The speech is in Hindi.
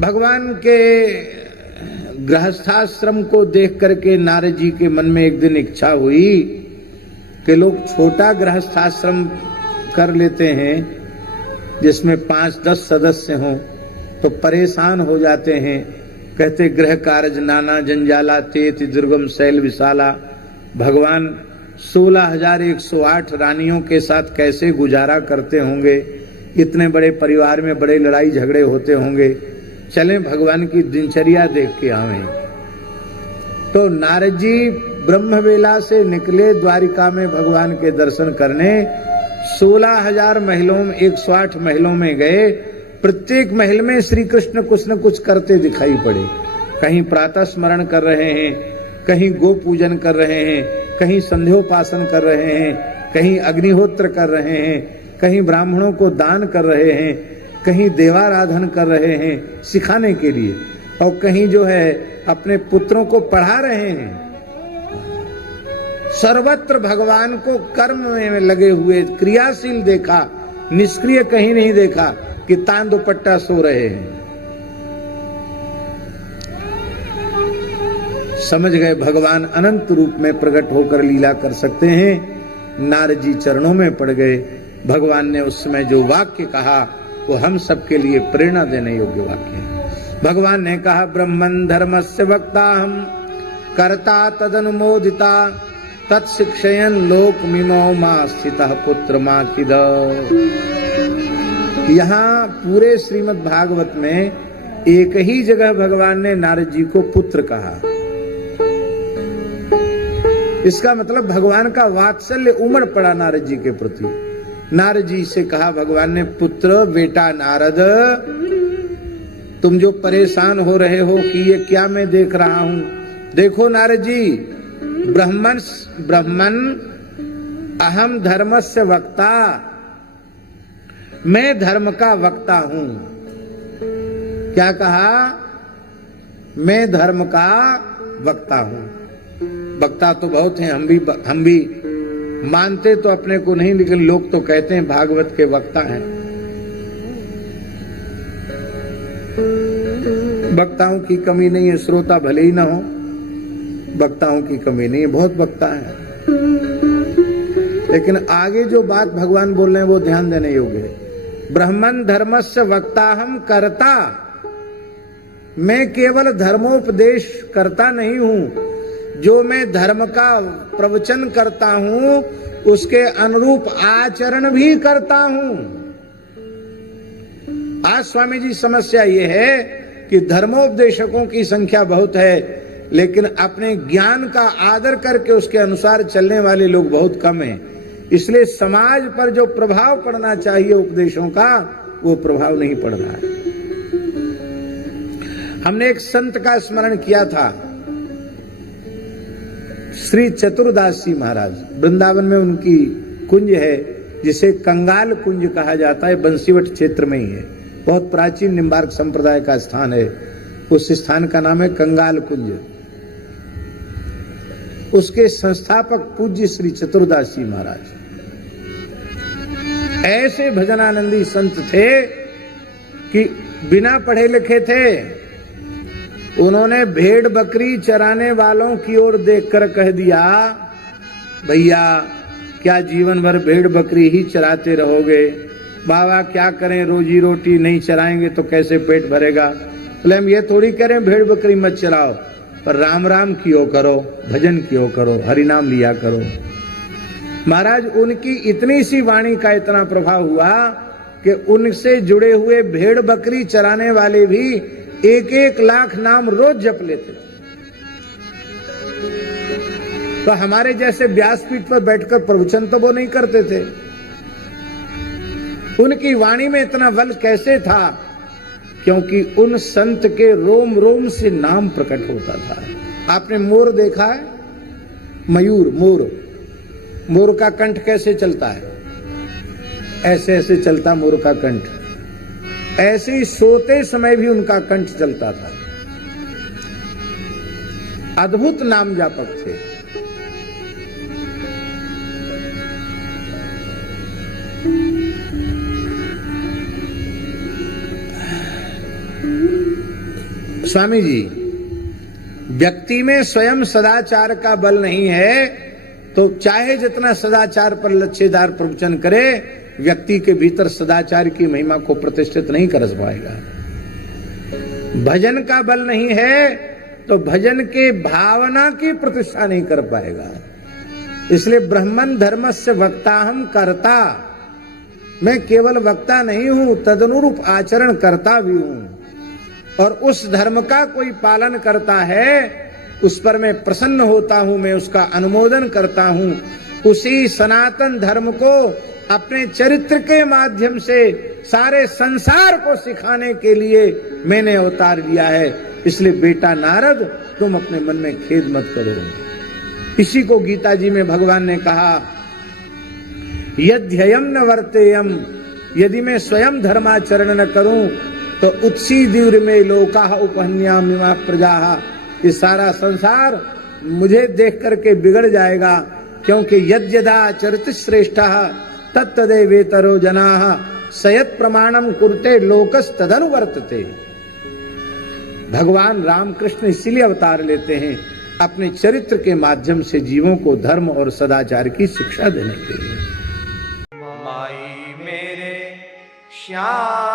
भगवान के गृहस्थाश्रम को देख करके नारद जी के मन में एक दिन इच्छा हुई कि लोग छोटा गृहस्थाश्रम कर लेते हैं जिसमें 5-10 सदस्य हों तो परेशान हो जाते हैं। कहते गृह कार्य नाना जंजाला तेति दुर्गम शैल विशाला। भगवान 16,108 रानियों के साथ कैसे गुजारा करते होंगे, इतने बड़े परिवार में बड़े लड़ाई झगड़े होते होंगे, चलें भगवान की दिनचर्या देख के आवें। तो नारद जी ब्रह्मवेला से निकले द्वारिका में भगवान के दर्शन करने। 16,000 महलों में 108 महलों में गए। प्रत्येक महल में श्री कृष्ण कुछ न कुछ करते दिखाई पड़े। कहीं प्रातः स्मरण कर रहे हैं, कहीं गो पूजन कर रहे हैं, कहीं संध्योपासन कर रहे हैं, कहीं अग्निहोत्र कर रहे हैं, कहीं ब्राह्मणों को दान कर रहे हैं, कहीं देवाराधन कर रहे हैं सिखाने के लिए, और कहीं जो है अपने पुत्रों को पढ़ा रहे हैं। सर्वत्र भगवान को कर्म में लगे हुए क्रियाशील देखा, निष्क्रिय कहीं नहीं देखा कि तान दुपट्टा सो रहे हैं। समझ गए भगवान अनंत रूप में प्रकट होकर लीला कर सकते हैं। नारद जी चरणों में पड़ गए। भगवान ने उस समय जो वाक्य कहा वो हम सबके लिए प्रेरणा देने योग्य वाक्य है। भगवान ने कहा ब्रह्मन् धर्मस्य वक्ता हम कर्ता तदनुमोदिता तत्शिक्षयन् लोकमिमो मा स्थितः पुत्र मा किद। यहाँ पूरे श्रीमद् भागवत में एक ही जगह भगवान ने नारद जी को पुत्र कहा। इसका मतलब भगवान का वात्सल्य उमड़ पड़ा नारद जी के प्रति। नारद जी से कहा भगवान ने, पुत्र बेटा नारद, तुम जो परेशान हो रहे हो कि ये क्या मैं देख रहा हूं, देखो नारद जी, ब्रह्मन अहम धर्मस्य वक्ता, मैं धर्म का वक्ता हूं। क्या कहा? मैं धर्म का वक्ता हूं। वक्ता तो बहुत हैं, हम भी मानते तो अपने को नहीं, लेकिन लोग तो कहते हैं भागवत के वक्ता हैं। वक्ताओं की कमी नहीं है, श्रोता भले ही ना हो, वक्ताओं की कमी नहीं है, बहुत वक्ता है। लेकिन आगे जो बात भगवान बोल रहे हैं वो ध्यान देने योग्य है। ब्रह्मन् धर्मस्य वक्ताहम् कर्ता, मैं केवल धर्मोपदेश करता नहीं हूं, जो मैं धर्म का प्रवचन करता हूं उसके अनुरूप आचरण भी करता हूं। आज स्वामी जी समस्या ये है कि धर्मोपदेशकों की संख्या बहुत है, लेकिन अपने ज्ञान का आदर करके उसके अनुसार चलने वाले लोग बहुत कम हैं। इसलिए समाज पर जो प्रभाव पड़ना चाहिए उपदेशों का, वो प्रभाव नहीं पड़ रहा है। हमने एक संत का स्मरण किया था, श्री चतुरदास जी महाराज। वृंदावन में उनकी कुंज है जिसे कंगाल कुंज कहा जाता है, बंसीवट क्षेत्र में ही है। बहुत प्राचीन निम्बार्क संप्रदाय का स्थान है। उस स्थान का नाम है कंगाल कुंज। उसके संस्थापक पूज्य श्री चतुरदास जी महाराज ऐसे भजनानंदी संत थे कि बिना पढ़े लिखे थे। उन्होंने भेड़ बकरी चराने वालों की ओर देखकर कह दिया, भैया क्या जीवन भर भेड़ बकरी ही चराते रहोगे? बाबा क्या करें, रोजी रोटी नहीं चराएंगे तो कैसे पेट भरेगा? बोले हम ये थोड़ी करें भेड़ बकरी मत चराओ, पर राम राम कियो करो, भजन कियो करो, हरि नाम लिया करो। महाराज उनकी इतनी सी वाणी का इतना प्रभाव हुआ कि उनसे जुड़े हुए भेड़ बकरी चराने वाले भी 1-1 लाख नाम रोज जप लेते। तो हमारे जैसे व्यासपीठ पर बैठकर प्रवचन तो वो नहीं करते थे। उनकी वाणी में इतना बल कैसे था? क्योंकि उन संत के रोम रोम से नाम प्रकट होता था। आपने मोर देखा है? मयूर, मोर का कंठ कैसे चलता है? ऐसे ऐसे चलता मोर का कंठ। ऐसे ही सोते समय भी उनका कंठ चलता था। अद्भुत नाम जापक थे। स्वामी जी, व्यक्ति में स्वयं सदाचार का बल नहीं है तो चाहे जितना सदाचार पर लच्छेदार प्रवचन करे, व्यक्ति के भीतर सदाचार की महिमा को प्रतिष्ठित नहीं कर पाएगा। भजन का बल नहीं है तो भजन के भावना की प्रतिष्ठा नहीं कर पाएगा। इसलिए ब्रह्मन् धर्मस्य वक्ताहम कर्ता, मैं केवल वक्ता नहीं हूं, तदनुरूप आचरण करता भी हूं। और उस धर्म का कोई पालन करता है, उस पर मैं प्रसन्न होता हूं, मैं उसका अनुमोदन करता हूं। उसी सनातन धर्म को अपने चरित्र के माध्यम से सारे संसार को सिखाने के लिए मैंने अवतार लिया है। इसलिए बेटा नारद, तुम अपने मन में खेद मत करो। इसी को गीता जी में भगवान ने कहा, यद्ययम न वर्तेयम, यदि मैं स्वयं धर्माचरण न करूं तो उत्सी दूर में लोका उपहन्यामिमा प्रजा, ये सारा संसार मुझे देख करके बिगड़ जाएगा। क्योंकि यद्यदा चरित श्रेष्ठ तत्तदेवेतरो जनाः सयत् प्रमाणम कुरुते लोकस तदनुवर्तते। भगवान रामकृष्ण इसीलिए अवतार लेते हैं, अपने चरित्र के माध्यम से जीवों को धर्म और सदाचार की शिक्षा देने के लिए। माई मेरे श्याम